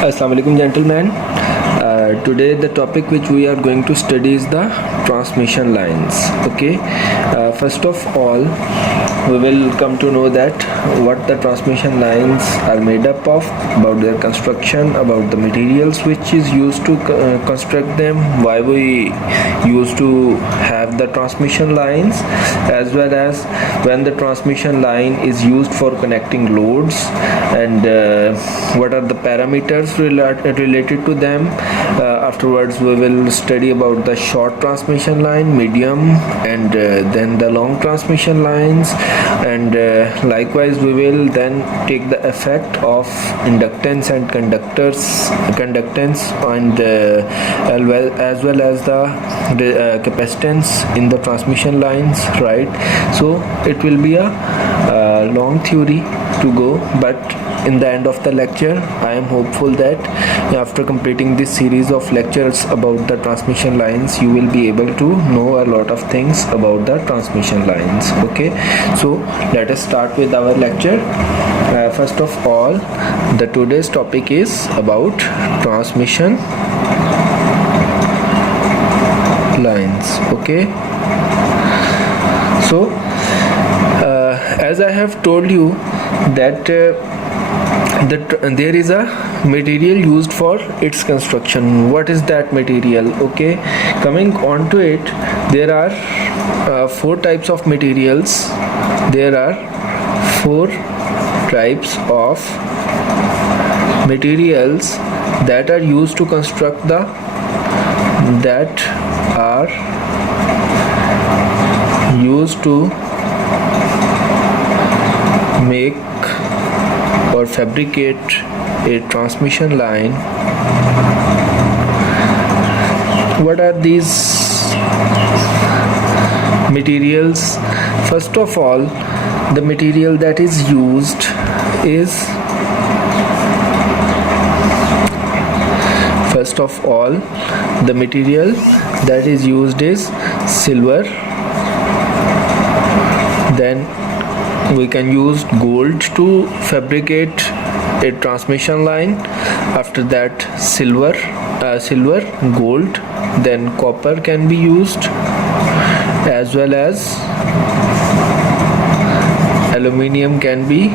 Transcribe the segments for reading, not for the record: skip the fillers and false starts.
Assalamu alaikum, gentlemen. Today the topic which we are going to study is the transmission lines. Okay. First of all, we will come to know that what the transmission lines are made up of, about their construction, about the materials which is used to construct them, why we used to have the transmission lines, as well as when the transmission line is used for connecting loads, and what are the parameters related to them. Afterwards we will study about the short transmission line, medium, and then the long transmission lines, and likewise we will then take the effect of inductance and conductance, and as well as the capacitance in the transmission lines, right? So it will be a long theory to go, but in the end of the lecture I am hopeful that after completing this series of lectures about the transmission lines, you will be able to know a lot of things about the transmission lines. Okay, so let us start with our lecture. First of all, the today's topic is about transmission lines. Okay, so as I have told you that there is a material used for its construction. What is that material? Okay, coming on to it, there are four types of materials. There are four types of materials that are used to construct make or fabricate a transmission line. What are these materials? First of all, the material that is used is silver. Then we can use gold to fabricate a transmission line. After that, silver, gold, then copper can be used, as well as aluminium can be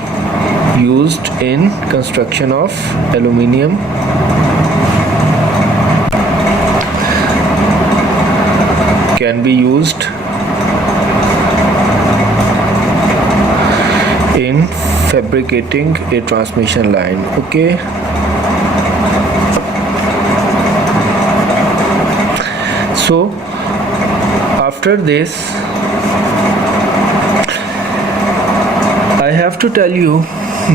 used in construction of aluminium. Can be used in fabricating a transmission line. Okay, so after this I have to tell you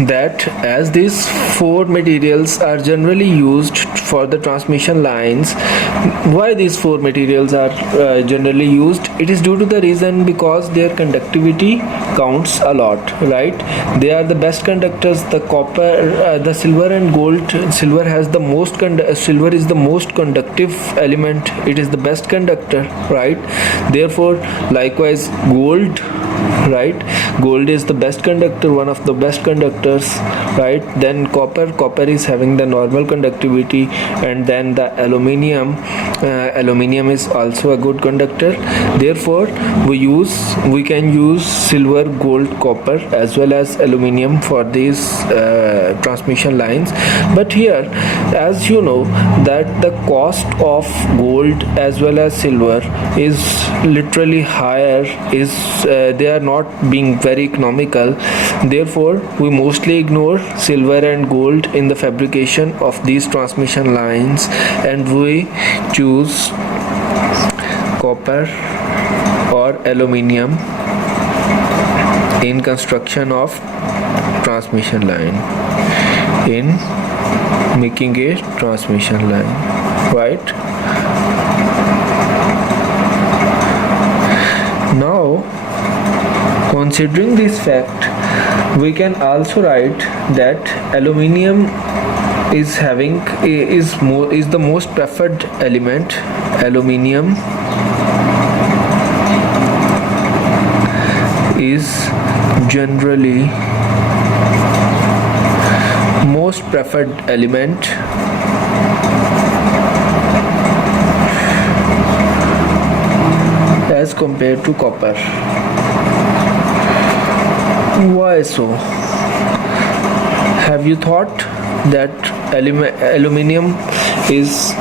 that as these four materials are generally used for the transmission lines, why these four materials are generally used? It is due to the reason because their conductivity counts a lot, right? They are the best conductors. The copper, the silver and gold. Silver is the most conductive element. It is the best conductor, right? Therefore, likewise, gold, right? Gold is the best conductor, one of the best conductors, right? Then copper is having the normal conductivity, and then the aluminium is also a good conductor. Therefore we can use silver, gold, copper as well as aluminium for these transmission lines. But here, as you know, that the cost of gold as well as silver is literally higher, they are not being very economical. Therefore we mostly ignore silver and gold in the fabrication of these transmission lines, and we choose copper or aluminium in construction of transmission line, in making a transmission line, right? Now, considering this fact, we can also write that aluminium is the most preferred element. Aluminium is generally most preferred element as compared to copper. Why so? Have you thought that aluminium is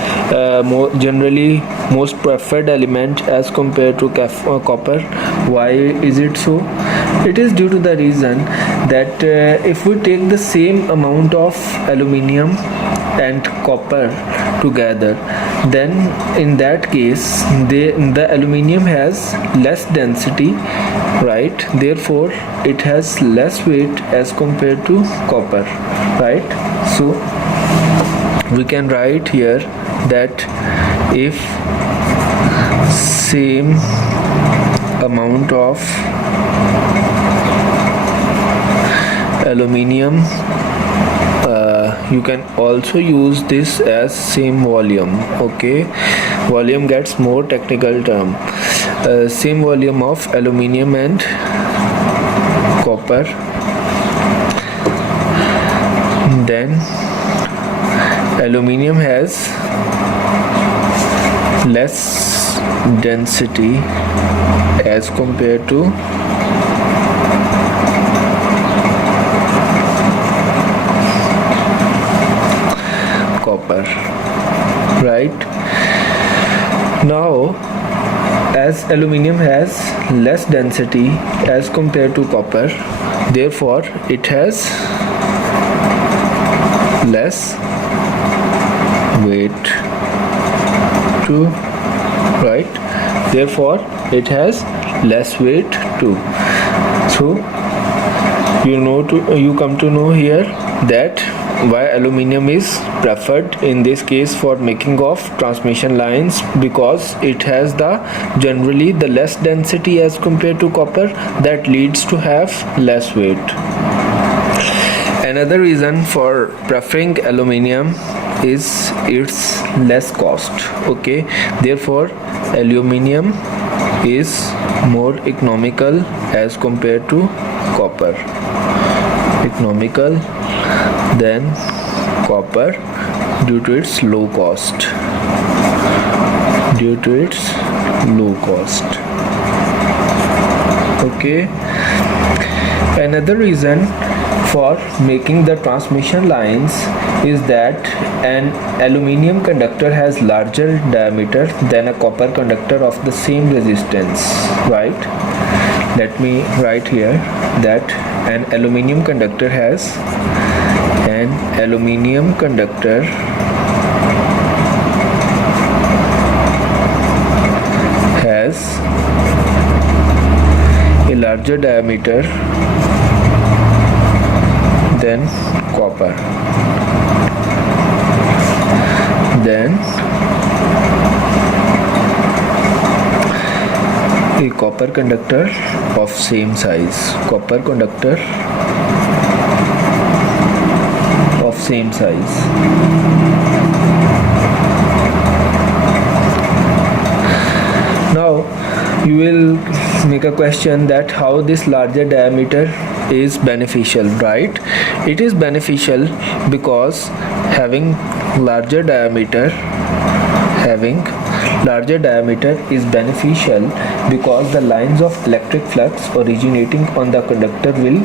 generally most preferred element as compared to copper? Why is it so? It is due to the reason that if we take the same amount of aluminium and copper together, then in that case the aluminium has less density, right? Therefore it has less weight as compared to copper, right? So we can write here that if same amount of aluminium, you can also use this as same volume. Okay, volume gets more technical term. Same volume of aluminium and copper, then aluminium has less density as compared to copper, right? Now as aluminium has less density as compared to copper, therefore it has less weight too, right? Therefore it has less weight too. So you come to know here that why aluminium is preferred in this case for making of transmission lines, because it has generally the less density as compared to copper, that leads to have less weight. Another reason for preferring aluminium is its less cost. Okay, therefore aluminium is more economical as compared to copper, economical than copper due to its low cost, okay. Another reason for making the transmission lines is that an aluminium conductor has larger diameter than a copper conductor of the same resistance, right? Let me write here that an aluminium conductor has a larger diameter than copper. Then a copper conductor of same size. Now you will make a question that how this larger diameter is beneficial, right? It is beneficial because having larger diameter is beneficial because the lines of electric flux originating on the conductor will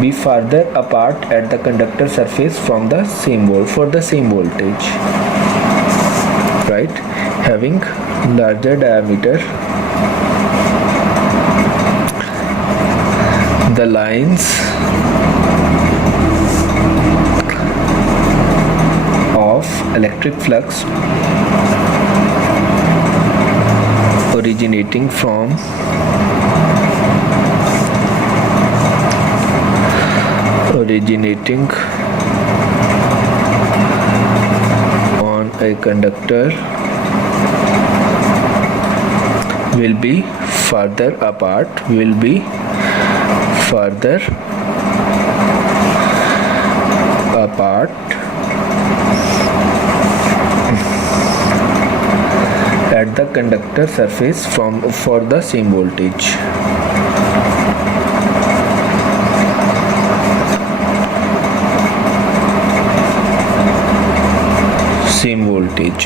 be farther apart at the conductor surface from the same voltage, right? Having larger diameter, the lines of electric flux originating on a conductor will be further apart, at the conductor surface for the same voltage.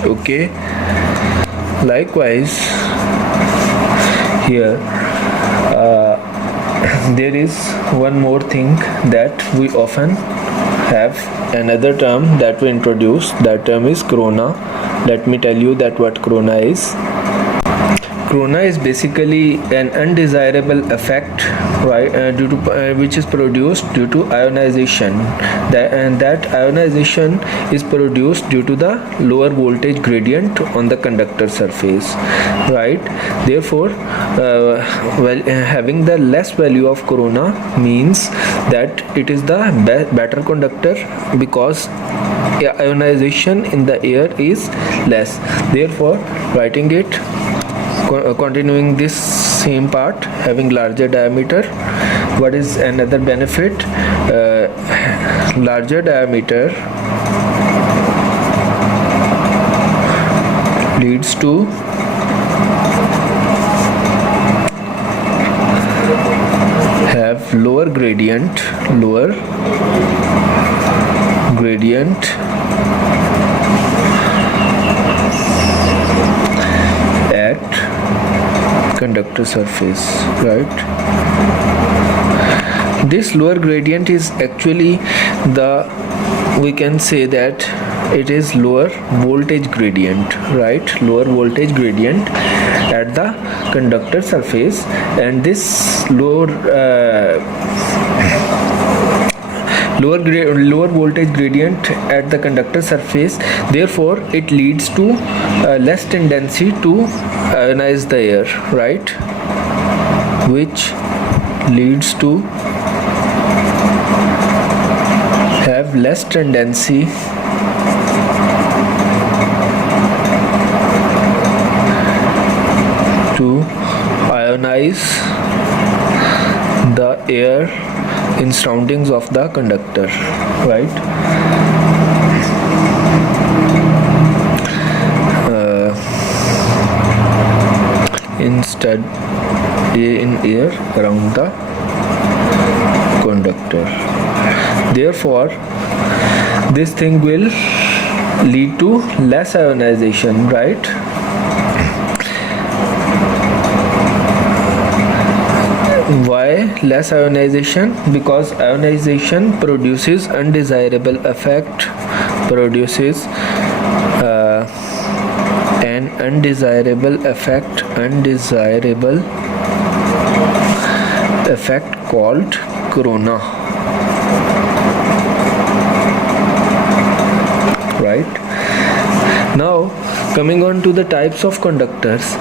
voltage. Okay, likewise here there is one more thing that we often have, another term that we introduce. That term is corona. Let me tell you that what corona is. Corona is basically an undesirable effect, right, which is produced due to ionization. That ionization is produced due to the lower voltage gradient on the conductor surface, right? Therefore, having the less value of corona means that it is the better conductor, because ionization in the air is less. Therefore, writing it, continuing this same part, having larger diameter, what is another benefit? Larger diameter leads to have lower gradient at conductor surface, right? This lower gradient is actually we can say that it is lower voltage gradient, right? Lower voltage gradient at the conductor surface, and this lower voltage gradient at the conductor surface, therefore it leads to less tendency to ionize the air, right? Which leads to have less tendency to ionize the air in surroundings of the conductor, right? Instead in air around the conductor. Therefore, this thing will lead to less ionization, right? Why less ionization? Because ionization produces undesirable effect, an undesirable effect called corona, right? Now, coming on to the types of conductors,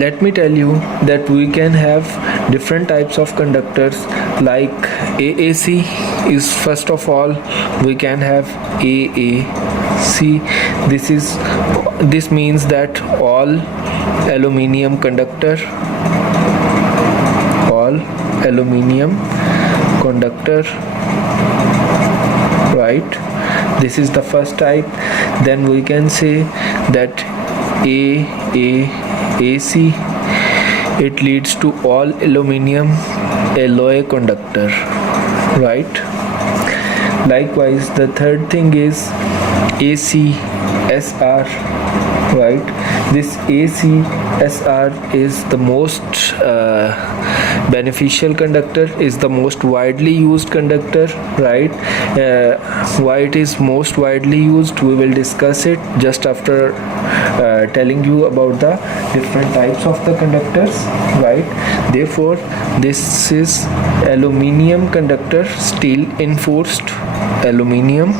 let me tell you that we can have different types of conductors. Like AAC is, first of all, we can have AAC. This means that all aluminium conductor, right? This is the first type. Then we can say that AAC, it leads to all aluminium alloy conductor, right? Likewise, the third thing is ACSR, right? This ACSR is the most beneficial conductor, is the most widely used conductor, right? Why it is most widely used, we will discuss it just after telling you about the different types of the conductors, right? Therefore, this is aluminium conductor, steel enforced aluminium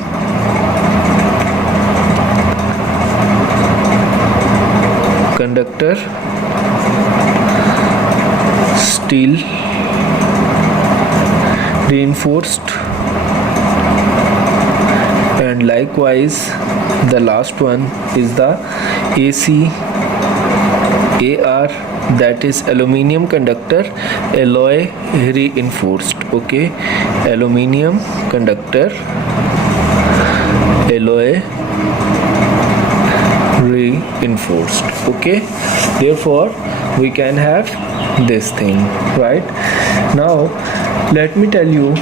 conductor, steel reinforced, and likewise the last one is the ACAR, that is aluminium conductor alloy reinforced. Okay, aluminium conductor alloy reinforced. Okay, therefore we can have this thing, right? Now let me tell you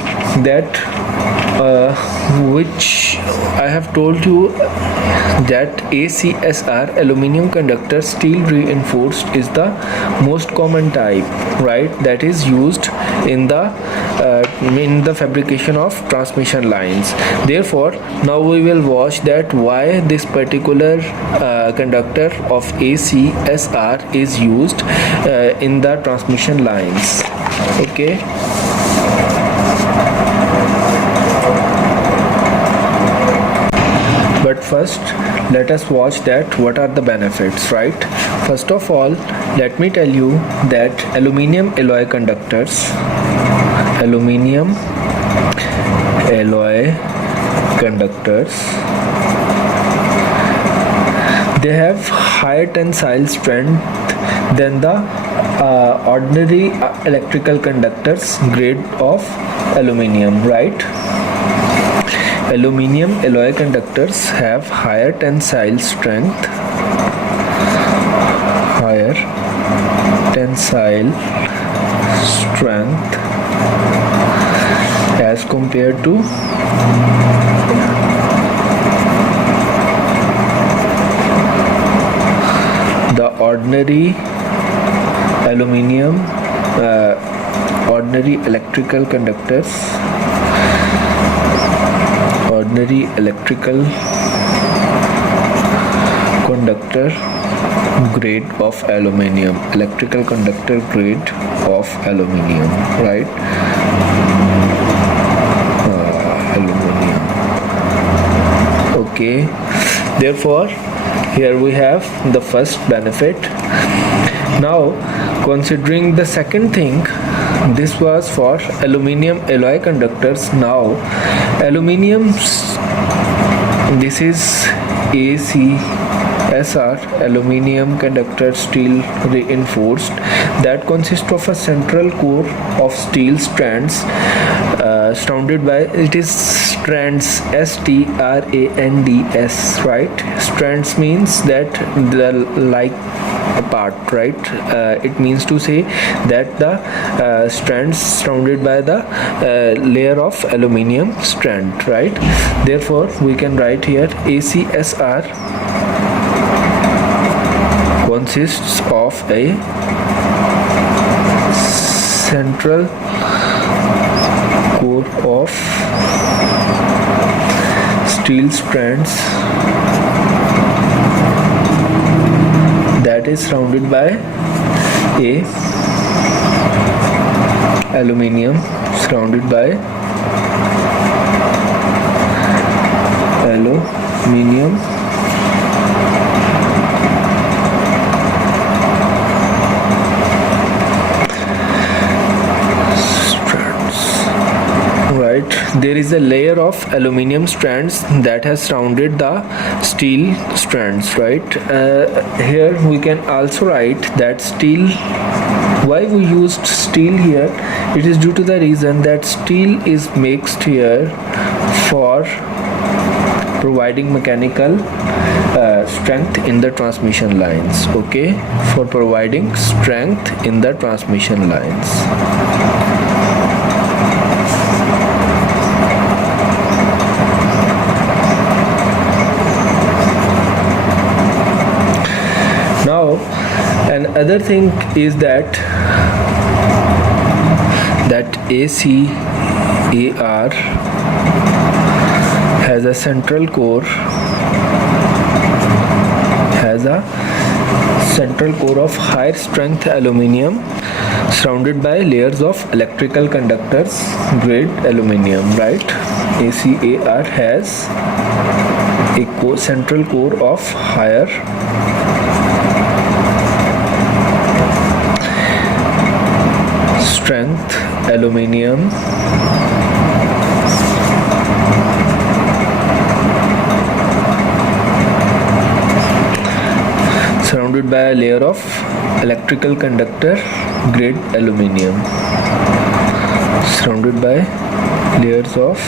that which I have told you that ACSR, aluminum conductor steel reinforced, is the most common type, right, that is used in the fabrication of transmission lines. Therefore, now we will watch that why this particular conductor of ACSR is used in the transmission lines. Okay. But first, let us watch that what are the benefits, right? First of all, let me tell you that aluminium alloy conductors, they have higher tensile strength than the ordinary electrical conductors grade of aluminium, right? Aluminium alloy conductors have higher tensile strength as compared to the ordinary electrical conductor grade of aluminium, right? Aluminium. Okay, therefore here we have the first benefit. Now, considering the second thing, this was for aluminium alloy conductors. Now, this is ACSR, aluminum conductor steel reinforced, that consists of a central core of steel strands surrounded by strands, strands, right? Strands means that the like apart, right? It means to say that the strands surrounded by the layer of aluminium strand, right? Therefore, we can write here ACSR consists of a central core of steel strands that is surrounded by a aluminium right? There is a layer of aluminum strands that has surrounded the steel strands, right? Here we can also write that steel. Why we used steel here? It is due to the reason that steel is mixed here for providing mechanical strength in the transmission lines. Okay, for providing strength in the transmission lines. Now, another thing is that ACAR has a central core of higher strength aluminium surrounded by layers of electrical conductors grade aluminium, right? ACAR has a central core of higher strength aluminium surrounded by a layer of electrical conductor grade aluminium, surrounded by layers of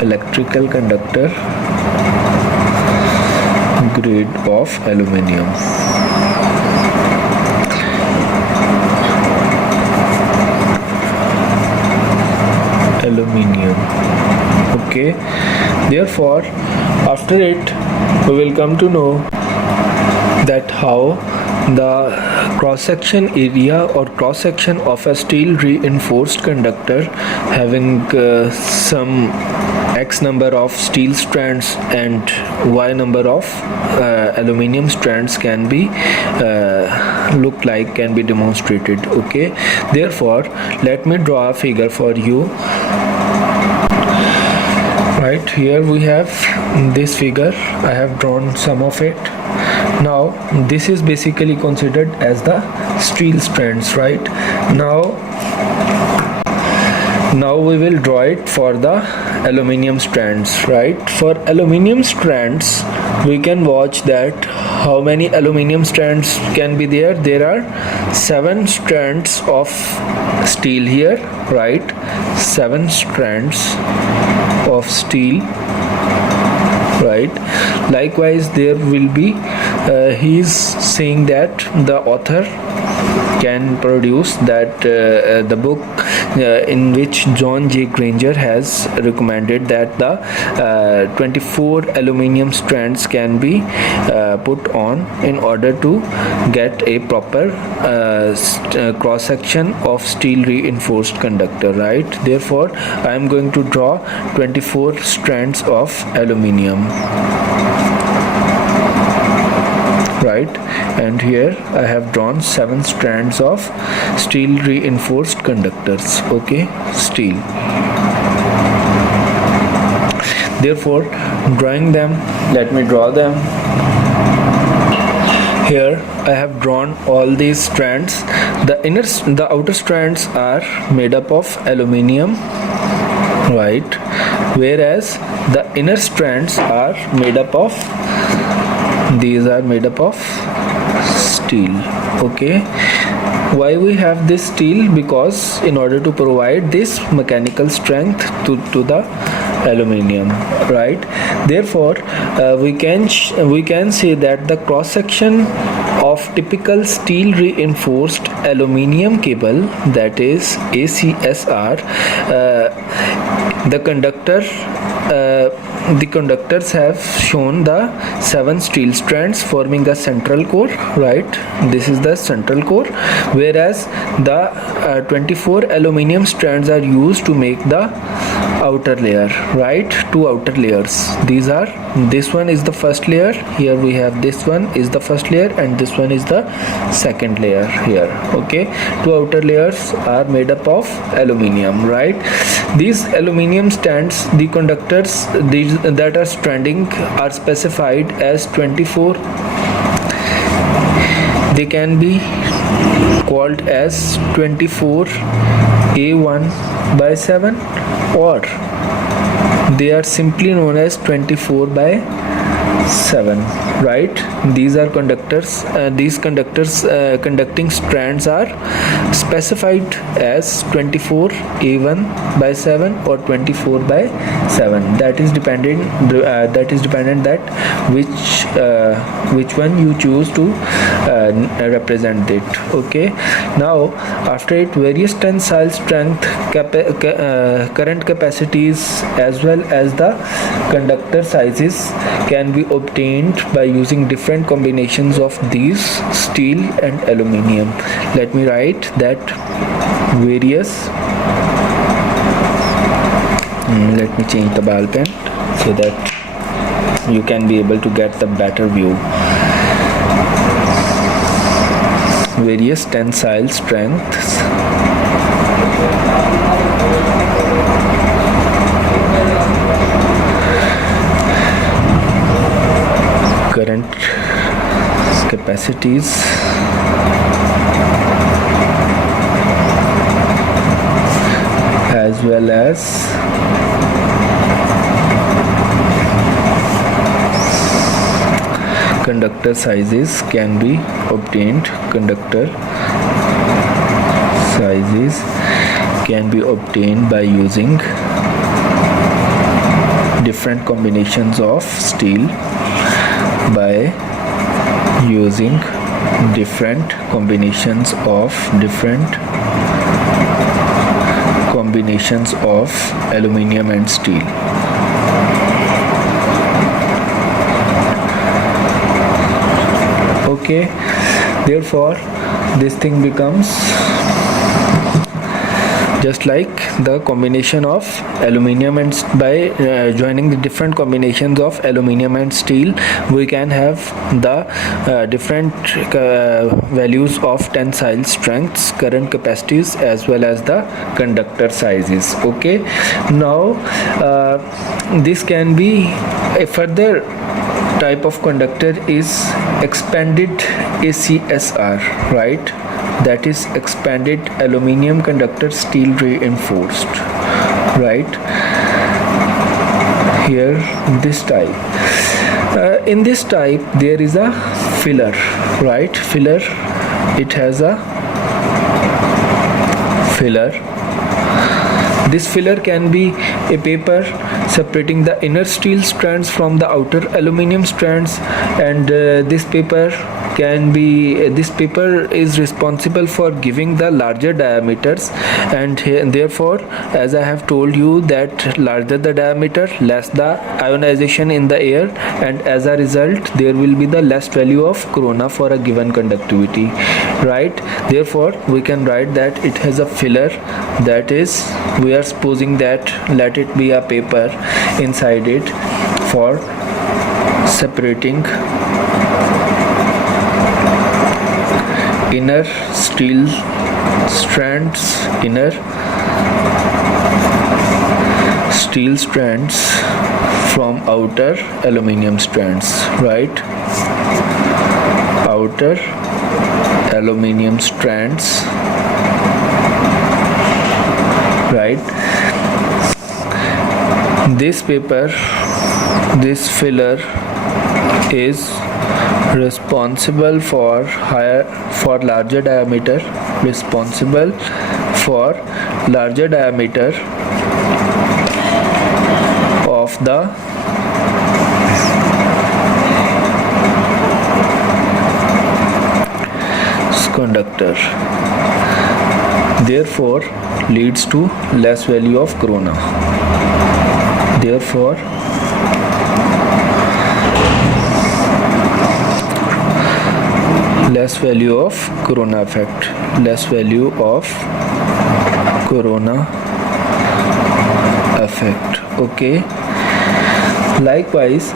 electrical conductor grade of aluminium. aluminium. Okay, therefore after it we will come to know that how the cross-section area or cross-section of a steel reinforced conductor having some x number of steel strands and y number of aluminium strands can be can be demonstrated. Okay, therefore let me draw a figure for you. Right here we have this figure. I have drawn some of it. Now this is basically considered as the steel strands, right? Now we will draw it for the aluminium strands, right? For aluminium strands we can watch that how many aluminium strands can be there. There are 7 strands of steel here, right? 7 strands of steel, right? Likewise there will be he is saying that the author can produce that the book in which John J. Granger has recommended that the 24 aluminium strands can be put on in order to get a proper cross section of steel reinforced conductor, right? Therefore I am going to draw 24 strands of aluminium, right? And here I have drawn 7 strands of steel reinforced conductors. Okay, steel. Therefore drawing them, let me draw them. Here I have drawn all these strands. The outer strands are made up of aluminium, right? Whereas the inner strands are made up of, these are made up of steel. Okay, why we have this steel? Because in order to provide this mechanical strength to the aluminium, right? Therefore we can say that the cross section of typical steel reinforced aluminium cable, that is ACSR, the conductors have shown the 7 steel strands forming a central core, right? This is the central core, whereas the 24 aluminium strands are used to make the outer layer, right? 2 outer layers. These are, this one is the first layer, here we have this one is the first layer, and this one is the second layer here. Okay, 2 outer layers are made up of aluminium, right? These aluminium stands, the conductors these that are stranding are specified as 24. They can be called as 24A1/7, or they are simply known as 24/7, right? These are conductors. These conducting strands are specified as 24A1/7 or 24/7. That is dependent that which one you choose to represent it. Okay, now after it, various tensile strength, current capacities, as well as the conductor sizes can be obtained by using different combinations of these steel and aluminium. Let me write that various, let me change the ball pen so that you can be able to get the better view. Various tensile strengths, current capacities, as well as conductor sizes can be obtained. Conductor sizes can be obtained by using different combinations of steel, by using different combinations of combinations of aluminium and steel. Okay, therefore this thing becomes just like the combination of aluminium and by joining the different combinations of aluminium and steel, we can have the different values of tensile strengths, current capacities, as well as the conductor sizes. Okay, now this can be a further type of conductor is expanded ACSR, right? That is expanded aluminium conductor steel reinforced, right? Here this type, in this type there is a filler, right? Filler, it has a filler. This filler can be a paper separating the inner steel strands from the outer aluminium strands, and this paper is responsible for giving the larger diameters, and therefore, as I have told you, that larger the diameter, less the ionization in the air, and as a result there will be the less value of corona for a given conductivity, right? Therefore we can write that it has a filler, that is, we are supposing that let it be a paper inside it for separating inner steel strands, from outer aluminium strands, right? Outer aluminium strands, right? This paper, this filler is responsible for larger diameter, of the conductor, therefore leads to less value of corona. Therefore less value of corona effect, okay. Likewise,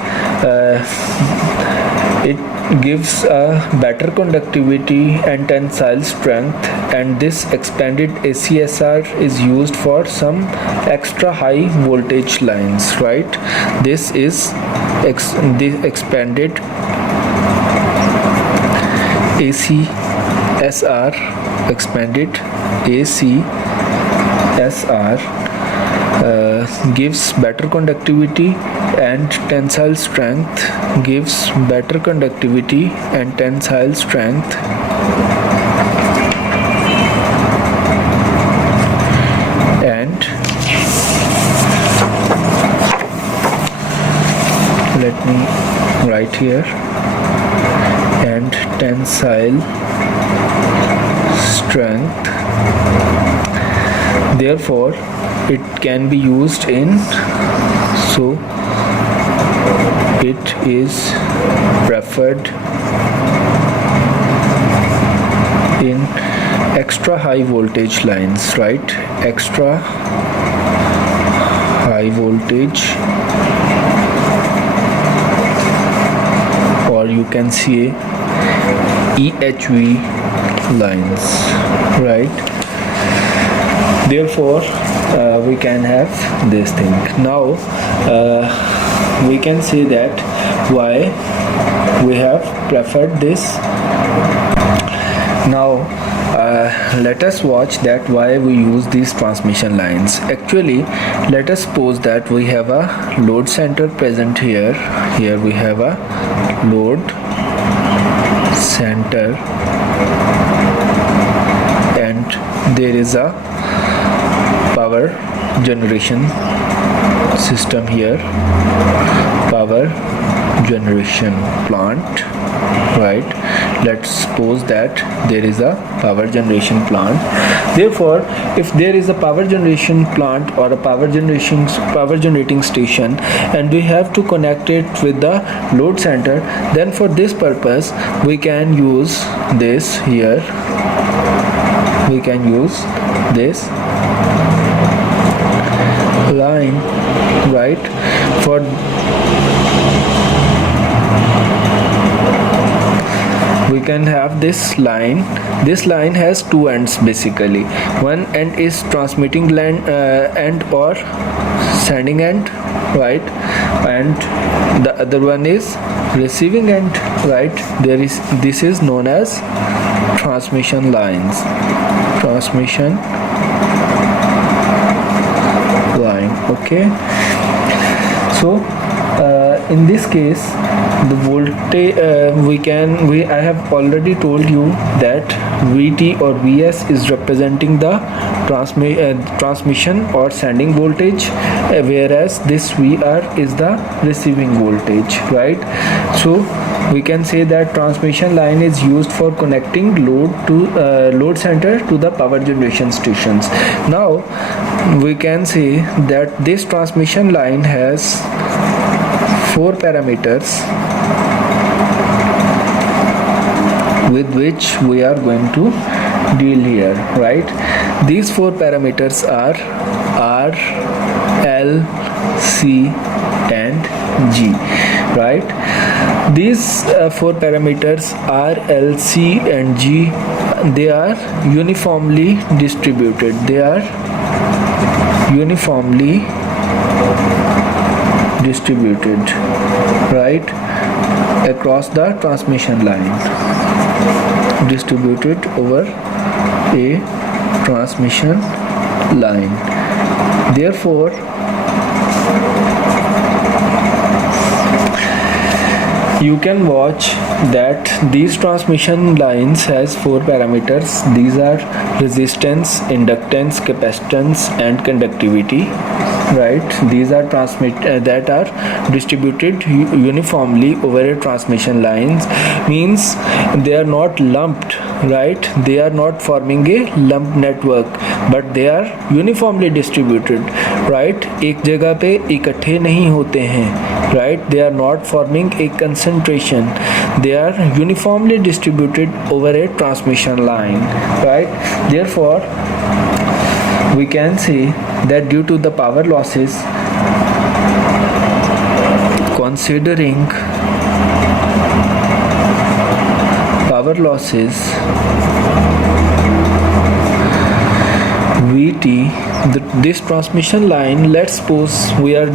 it gives a better conductivity and tensile strength, and this expanded ACSR is used for some extra high voltage lines, right? This is the expanded ACSR, gives better conductivity and tensile strength, and let me write here, and tensile strength. Therefore it can be used in, so it is preferred in extra high voltage lines, right? Extra high voltage, or you can say EHV lines, right? Therefore we can have this thing. Now we can say that why we have preferred this. Now let us watch that why we use these transmission lines. Actually, let us suppose that we have a load center present here. Here we have a load center, and there is a power generation system here, power generation plant, right? Let's suppose that there is a power generation plant. Therefore, if there is a power generation plant or a power generating station, and we have to connect it with the load center, then for this purpose we can use this here. We can use this line, right? For we can have this line. This line has two ends basically. One end is transmitting end or sending end, right? And the other one is receiving end, right? This is known as transmission lines. Transmission line. Okay, so in this case the voltage I have already told you that Vt or Vs is representing the transmission or sending voltage, whereas this Vr is the receiving voltage, right? So we can say that transmission line is used for connecting load center to the power generation stations. Now we can say that this transmission line has 4 parameters with which we are going to deal here, right? These 4 parameters are R, L, C and G, right? These 4 parameters R, L, C and G, they are uniformly distributed. They are uniformly distributed, right, across the transmission line, distributed over a transmission line. Therefore, you can watch that these transmission lines has 4 parameters. These are resistance, inductance, capacitance and conductivity, right? These are that are distributed uniformly over a transmission lines, means they are not lumped, right? They are not forming a lump network, but they are uniformly distributed, right? एक जगह पे इकट्ठे नहीं होते हैं, right? They are not forming a concentration. They are uniformly distributed over a transmission line, right? Therefore, we can say that due to the power losses, considering power losses Vt, this transmission line, let's suppose we are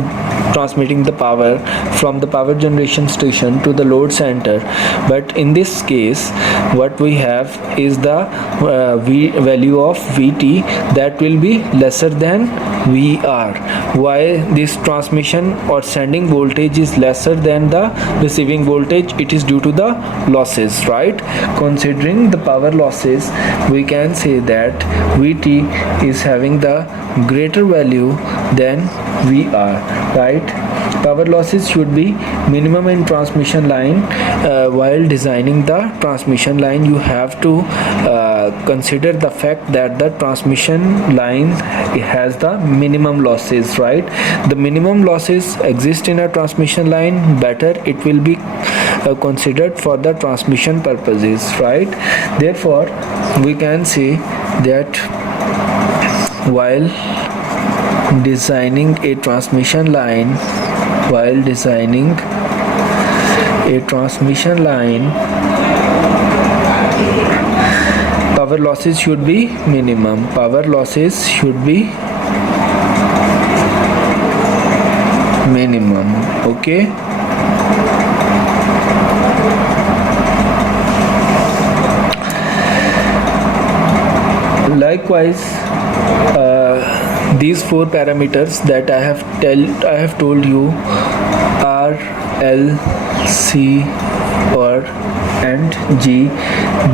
transmitting the power from the power generation station to the load center, but in this case what we have is the value of Vt that will be lesser than Vr. Why this transmission or sending voltage is lesser than the receiving voltage? It is due to the losses, right? Considering the power losses, we can say that Vt is having the greater value than Vr, right? Power losses should be minimum in transmission line. While designing the transmission line, you have to consider the fact that the transmission line has the minimum losses, right? The minimum losses exist in a transmission line, better it will be considered for the transmission purposes, right? Therefore, we can say that while designing a transmission line, power losses should be minimum. Power losses should be minimum, okay? Likewise, these 4 parameters that I have told you, R, L, C or and G,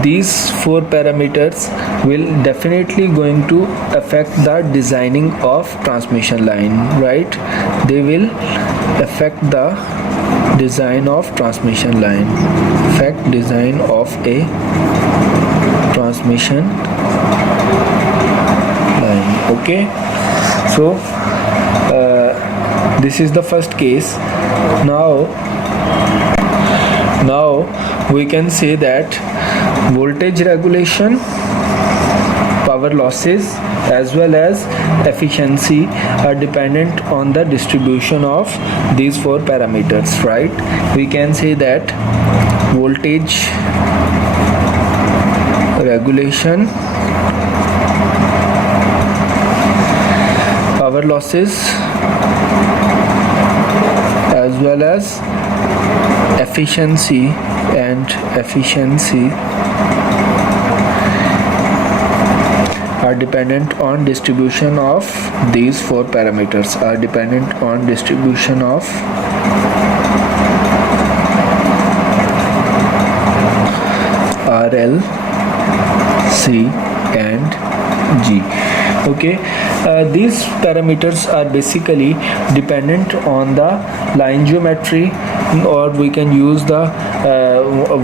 these 4 parameters will definitely going to affect the designing of transmission line, right? They will affect the design of transmission line. Effect design of a transmission line. Okay, so this is the first case. Now we can say that voltage regulation, power losses, as well as efficiency are dependent on the distribution of these four parameters, right? We can say that voltage regulation, power losses, as well as efficiency are dependent on distribution of these four parameters, are dependent on distribution of RL, C and G. Okay, these parameters are basically dependent on the line geometry, or we can use the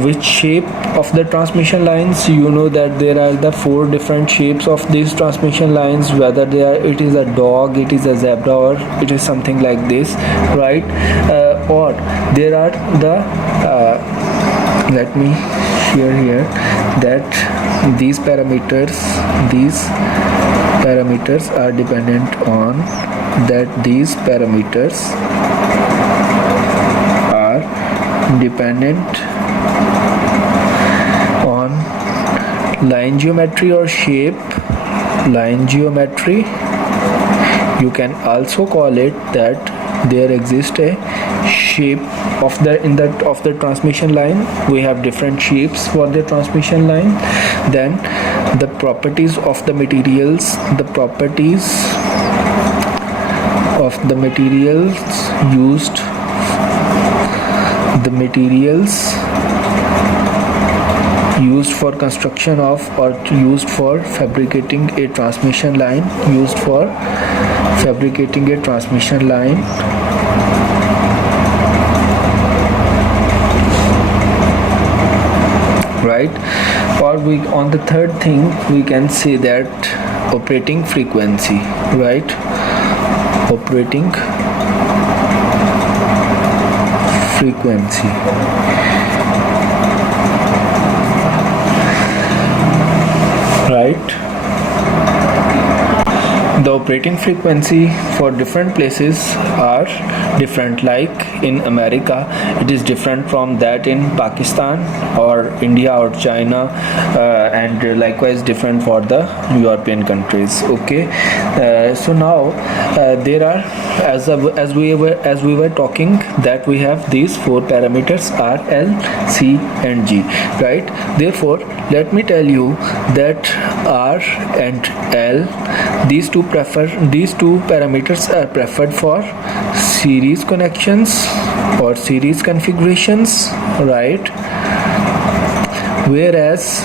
which shape of the transmission lines. You know that there are the four different shapes of these transmission lines, whether it is a dog, it is a zebra, or it is something like this, right? Or there are the let me share here that these parameters are dependent on line geometry or shape. Line geometry, you can also call it that there exists a shape of the transmission line. We have different shapes for the transmission line. Then the properties of the materials, used for construction of, or used for fabricating a transmission line, right? Or on the third thing, we can say that operating frequency, right? Operating frequency, right? The operating frequency for different places are different. Like in America, it is different from that in Pakistan or India or China, and likewise different for the European countries. Okay, so now there are, as we were talking, that we have these four parameters R, L, C and G, right? Therefore, let me tell you that R and L, these two parameters are preferred for series connections or series configurations, right? Whereas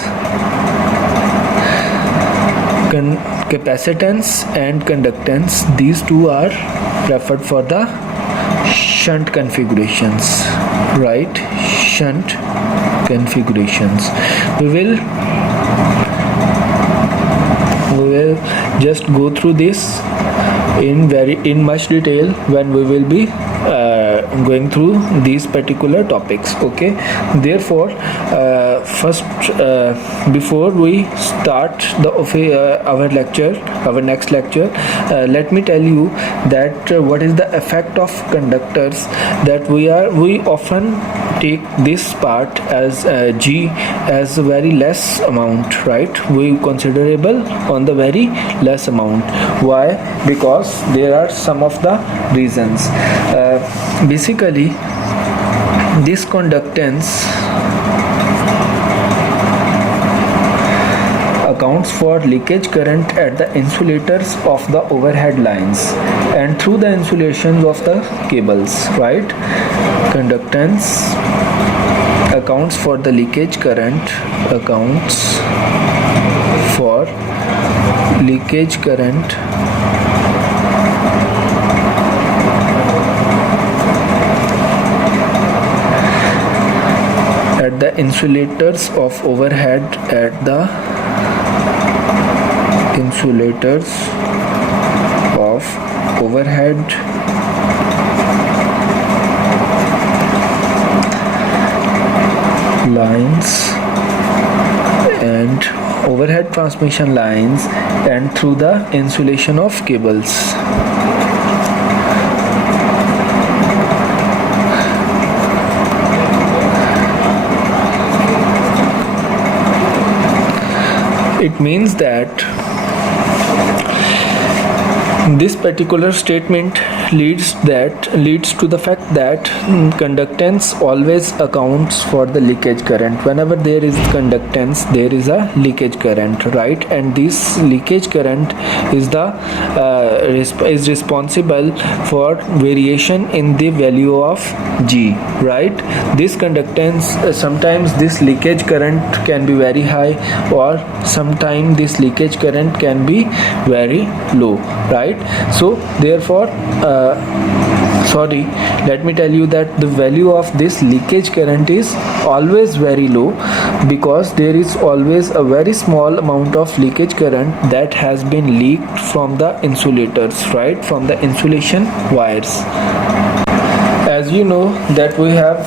capacitance and conductance, these two are preferred for the shunt configurations, right? Shunt configurations. We will just go through this in much detail when we will be going through these particular topics. Okay, therefore first, before we start our next lecture, let me tell you that what is the effect of conductors, that we often take this part as G as a very less amount, right? We considerable on the very less amount. Why? Because there are some of the reasons. Basically, this conductance accounts for leakage current at the insulators of the overhead lines and through the insulations of the cables, right? Conductance accounts for the leakage current, at the insulators of overhead lines and overhead transmission lines and through the insulation of cables. It means that this particular statement leads to the fact that conductance always accounts for the leakage current. Whenever there is conductance, there is a leakage current, right? And this leakage current is is responsible for variation in the value of G, right? This conductance, sometimes this leakage current can be very high, or sometimes this leakage current can be very low, right? So therefore, let me tell you that the value of this leakage current is always very low, because there is always a very small amount of leakage current that has been leaked from the insulators, right, from the insulation wires. As you know that we have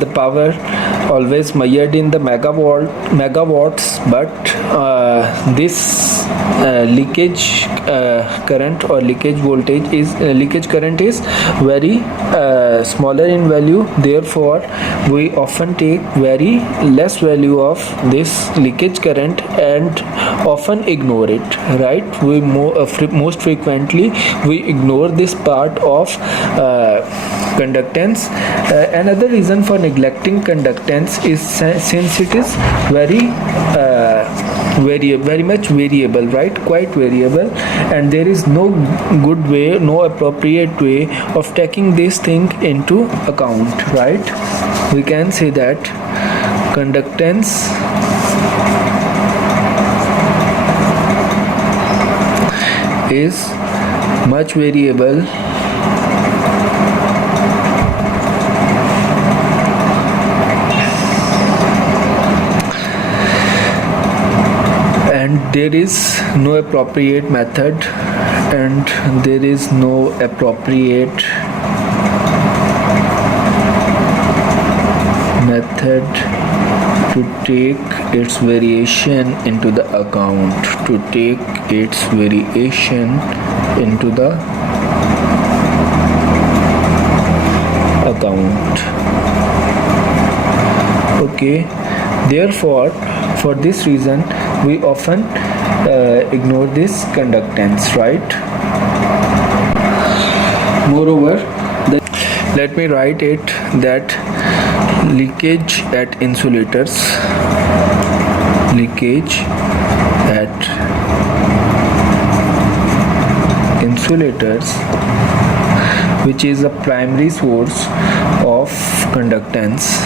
the power always measured in the megawatts, but this leakage current or leakage current is very smaller in value. Therefore, we often take very less value of this leakage current and often ignore it, right? We most frequently we ignore this part of conductance. Another reason for neglecting conductance is since it is very much variable, right? Quite variable, and there is no good way, no appropriate way of taking this thing into account, right? We can say that conductance is much variable and there is no appropriate method to take its variation into the account, okay. Therefore, for this reason we often ignore this conductance, right? Moreover, let me write it that leakage at insulators, which is a primary source of conductance,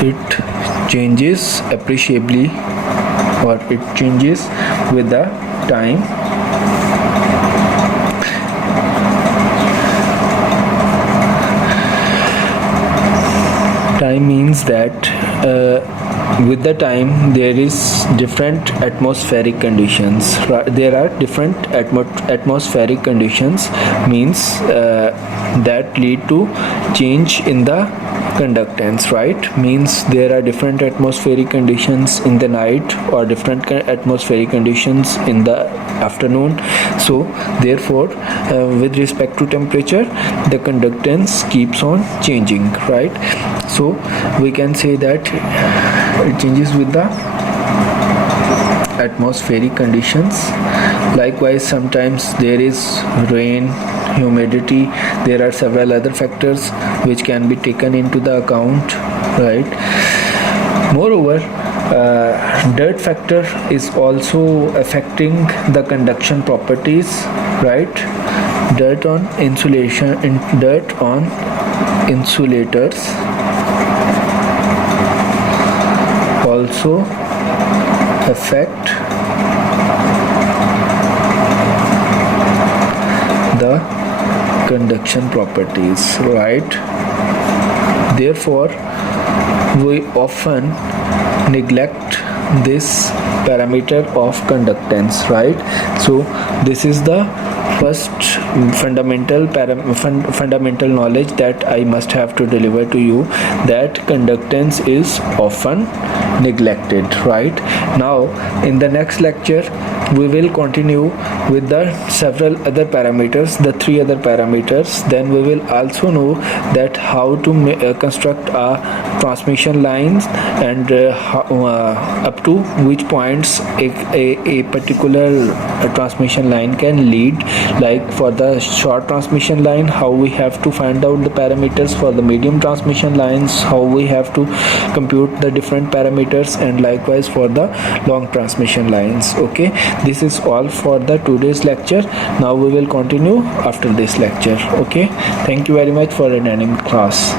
it changes appreciably, or it changes with the time. Time means that with the time there is different atmospheric conditions. There are different atmospheric conditions, means that lead to change in the conductance, right? Means there are different atmospheric conditions in the night or different atmospheric conditions in the afternoon. So therefore, with respect to temperature, the conductance keeps on changing, right? So we can say that it changes with the atmospheric conditions. Likewise, sometimes there is rain, humidity. There are several other factors which can be taken into the account, right? Moreover, dirt factor is also affecting the conduction properties, right? Dirt on insulation and dirt on insulators also affect the conduction properties, right? Therefore, we often neglect this parameter of conductance, right? So this is the first fundamental knowledge that I must have to deliver to you, that conductance is often neglected, right? Now in the next lecture we will continue with the several other parameters, the 3 other parameters. Then we will also know that how to construct a transmission lines, and up to which points a particular transmission line can lead. Like for the short transmission line, how we have to find out the parameters. For the medium transmission lines, how we have to compute the different parameters, and likewise for the long transmission lines. Okay, this is all for the today's lecture. Now we will continue after this lecture. Okay, thank you very much for attending class.